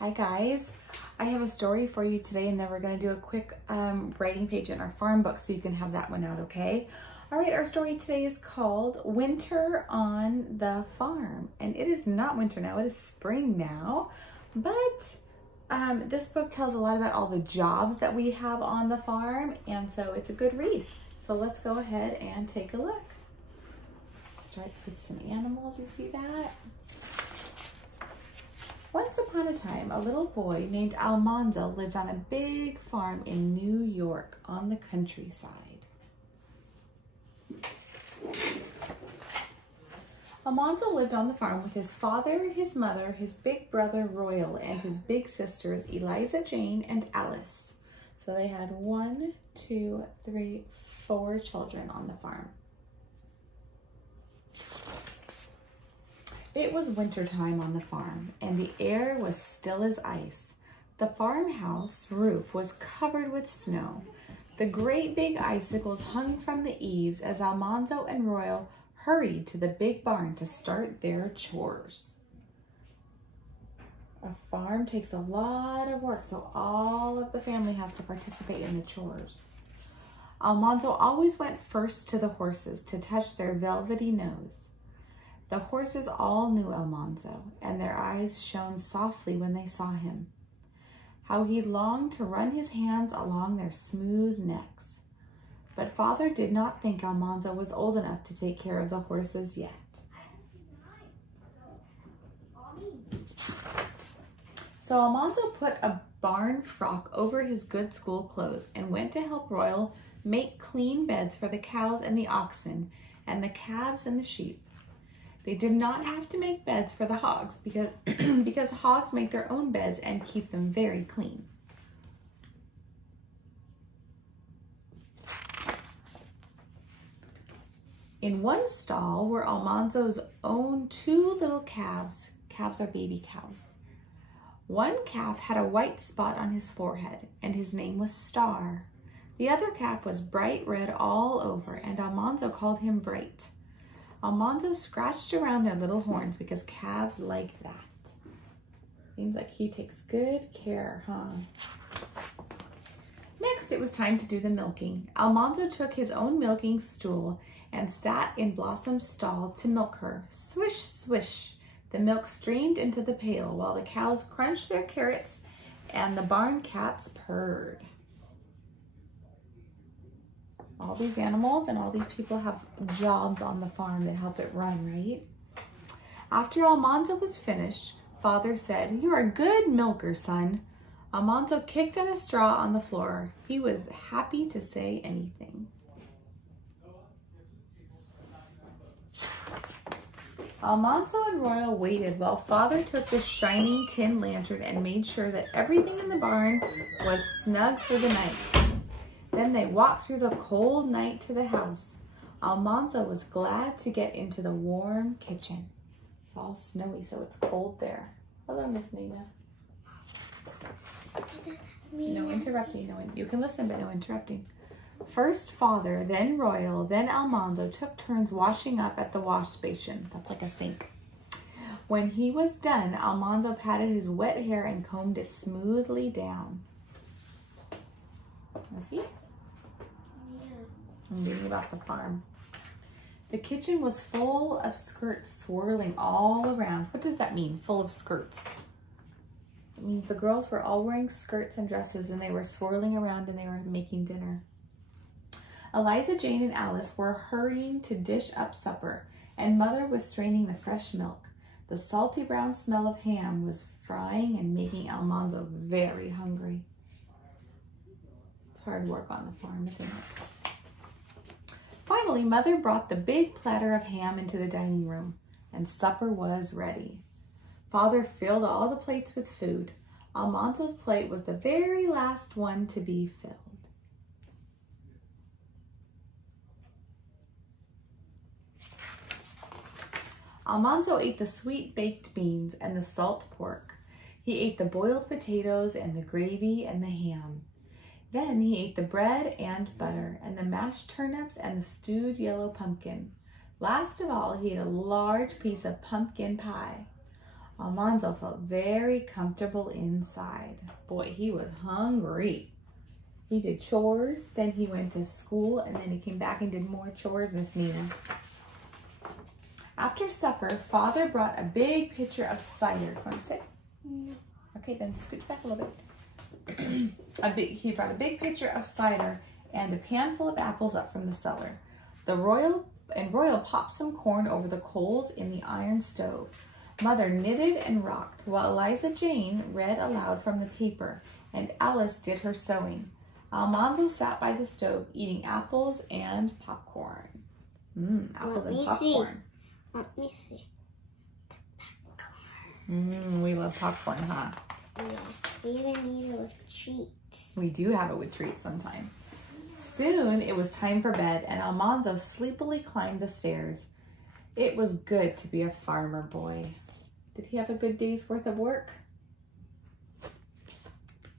Hi guys, I have a story for you today, and then we're going to do a quick writing page in our farm book so you can have that one out, okay? All right, our story today is called Winter on the Farm, and it is not winter now, it is spring now, but this book tells a lot about all the jobs that we have on the farm, and so it's a good read. So let's go ahead and take a look. Starts with some animals, you see that? Once upon a time, a little boy named Almanzo lived on a big farm in New York on the countryside. Almanzo lived on the farm with his father, his mother, his big brother Royal, and his big sisters Eliza Jane and Alice. So they had 4 children on the farm. It was wintertime on the farm, and the air was still as ice. The farmhouse roof was covered with snow. The great big icicles hung from the eaves as Almanzo and Royal hurried to the big barn to start their chores. A farm takes a lot of work, so all of the family has to participate in the chores. Almanzo always went first to the horses to touch their velvety nose. The horses all knew Almanzo, and their eyes shone softly when they saw him. How he longed to run his hands along their smooth necks. But father did not think Almanzo was old enough to take care of the horses yet. So Almanzo put a barn frock over his good school clothes and went to help Royal make clean beds for the cows and the oxen and the calves and the sheep. They did not have to make beds for the hogs because hogs make their own beds and keep them very clean. In one stall were Almanzo's own 2 little calves. Calves are baby cows. One calf had a white spot on his forehead, and his name was Star. The other calf was bright red all over, and Almanzo called him Bright. Almanzo scratched around their little horns because calves like that. Seems like he takes good care, huh? Next, it was time to do the milking. Almanzo took his own milking stool and sat in Blossom's stall to milk her. Swish, swish. The milk streamed into the pail while the cows crunched their carrots and the barn cats purred. All these animals and all these people have jobs on the farm that help it run, right? After Almanzo was finished, father said, "You're a good milker, son." Almanzo kicked at a straw on the floor. He was happy to say anything. Almanzo and Royal waited while father took the shining tin lantern and made sure that everything in the barn was snug for the night. Then they walked through the cold night to the house. Almanzo was glad to get into the warm kitchen. It's all snowy, so it's cold there. Hello, Miss Nina. No interrupting. You can listen, but no interrupting. First father, then Royal, then Almanzo took turns washing up at the wash basin. That's like a sink. When he was done, Almanzo patted his wet hair and combed it smoothly down. See? I'm reading about the farm. The kitchen was full of skirts swirling all around. What does that mean, full of skirts? It means the girls were all wearing skirts and dresses, and they were swirling around and they were making dinner. Eliza Jane and Alice were hurrying to dish up supper, and Mother was straining the fresh milk. The salty brown smell of ham was frying and making Almanzo very hungry. It's hard work on the farm, isn't it? Finally, Mother brought the big platter of ham into the dining room, and supper was ready. Father filled all the plates with food. Almanzo's plate was the very last one to be filled. Almanzo ate the sweet baked beans and the salt pork. He ate the boiled potatoes and the gravy and the ham. Then he ate the bread and butter and the mashed turnips and the stewed yellow pumpkin. Last of all, he ate a large piece of pumpkin pie. Almanzo felt very comfortable inside. Boy, he was hungry. He did chores, then he went to school, and then he came back and did more chores, Miss Nina. After supper, Father brought a big pitcher of cider. Want to sit? Okay, then scooch back a little bit. He brought a big pitcher of cider and a pan full of apples up from the cellar. Royal popped some corn over the coals in the iron stove. Mother knitted and rocked while Eliza Jane read aloud from the paper and Alice did her sewing. Almanzo sat by the stove eating apples and popcorn. Apples and popcorn. Let me see. The popcorn. We love popcorn, huh? Yeah. We even eat it with treats. We do have it with treats sometime. Soon it was time for bed and Almanzo sleepily climbed the stairs. It was good to be a farmer boy. Did he have a good day's worth of work?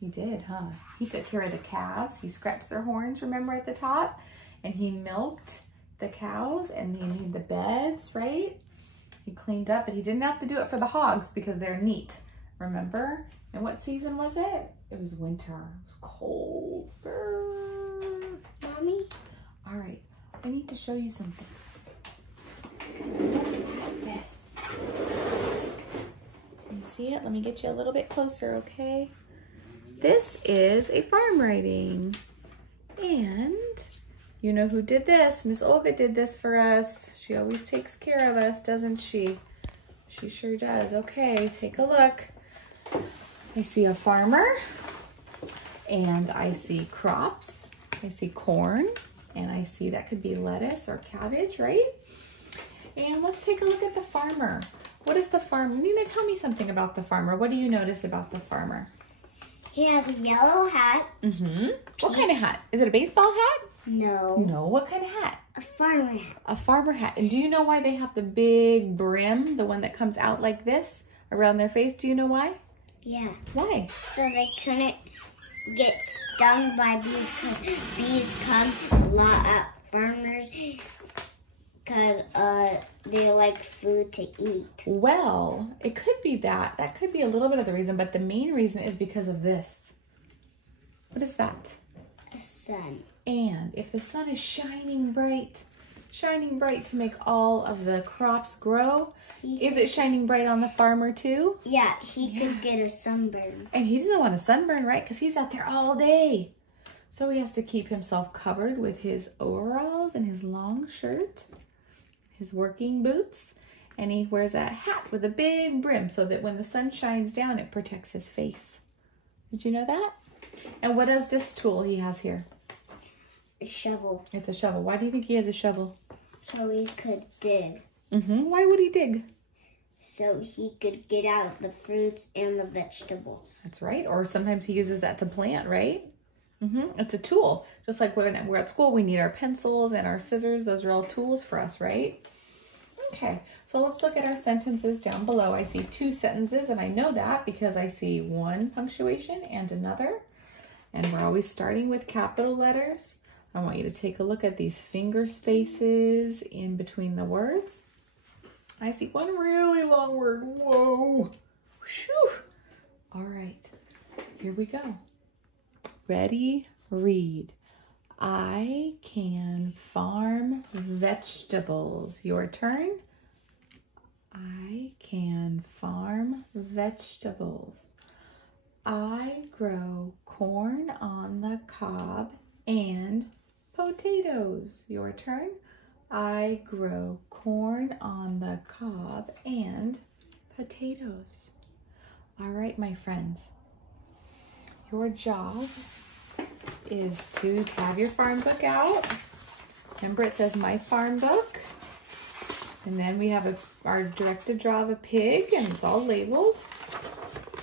He did, huh? He took care of the calves. He scratched their horns, remember, at the top? And he milked the cows and he made the beds, right? He cleaned up, but he didn't have to do it for the hogs because they're neat, remember? And what season was it? It was winter. It was cold. Mommy? All right, I need to show you something. This. Can you see it? Let me get you a little bit closer, okay? This is a farm writing. And you know who did this? Miss Olga did this for us. She always takes care of us, doesn't she? She sure does. Okay, take a look. I see a farmer and I see crops. I see corn and I see that could be lettuce or cabbage, right? And let's take a look at the farmer. What is the farmer? Nina, tell me something about the farmer. What do you notice about the farmer? He has a yellow hat. What kind of hat? Is it a baseball hat? No. No, what kind of hat? A farmer hat. A farmer hat. And do you know why they have the big brim, the one that comes out like this around their face? Do you know why? Yeah. Why? So they couldn't get stung by bees because bees come a lot at farmers because they like food to eat. Well, it could be that. That could be a little bit of the reason, but the main reason is because of this. What is that? A sun. And if the sun is shining bright to make all of the crops grow, is it shining bright on the farmer too? Yeah, he could get a sunburn. And he doesn't want a sunburn, right? Because he's out there all day. So he has to keep himself covered with his overalls and his long shirt, his working boots, and he wears a hat with a big brim so that when the sun shines down, it protects his face. Did you know that? And what is this tool he has here? A shovel. It's a shovel. Why do you think he has a shovel? So he could dig. Why would he dig? So he could get out the fruits and the vegetables. That's right. Or sometimes he uses that to plant, right? It's a tool. Just like when we're at school, we need our pencils and our scissors. Those are all tools for us, right? Okay, so let's look at our sentences down below. I see 2 sentences, and I know that because I see one punctuation and another. And we're always starting with capital letters. I want you to take a look at these finger spaces in between the words. I see one really long word. Whoa. Whew. All right, here we go. Ready, read. I can farm vegetables. Your turn. I can farm vegetables. I grow corn on the cob and potatoes. Your turn. I grow corn on the cob and potatoes. All right, my friends. Your job is to have your farm book out. Remember, it says My Farm Book. And then we have our directed draw of a pig, and it's all labeled.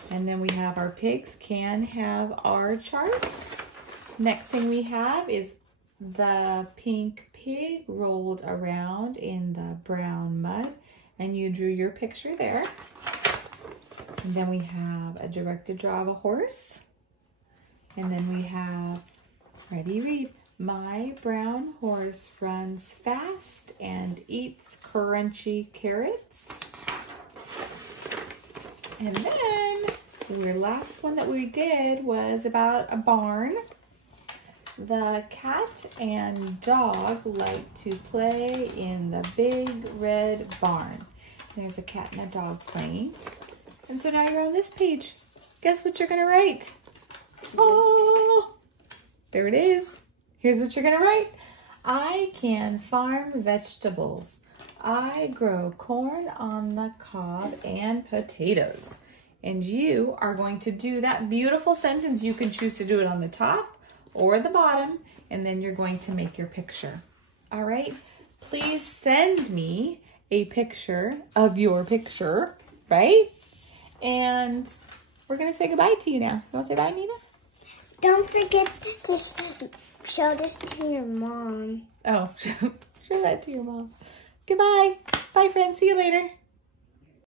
And then we have our pigs can have our chart. Next thing we have is the pink pig rolled around in the brown mud, and you drew your picture there. And then we have a directed draw of a horse. And then we have, ready, read. My brown horse runs fast and eats crunchy carrots. And then the last one that we did was about a barn. The cat and dog like to play in the big red barn. There's a cat and a dog playing. And so now you're on this page. Guess what you're gonna write? Oh, there it is. Here's what you're gonna write. I can farm vegetables. I grow corn on the cob and potatoes. And you are going to do that beautiful sentence. You can choose to do it on the top or the bottom, and then you're going to make your picture. All right? Please send me a picture of your picture, right? And we're gonna say goodbye to you now. You wanna say bye, Nina? Don't forget to show this to your mom. Oh, show that to your mom. Goodbye. Bye, friends. See you later.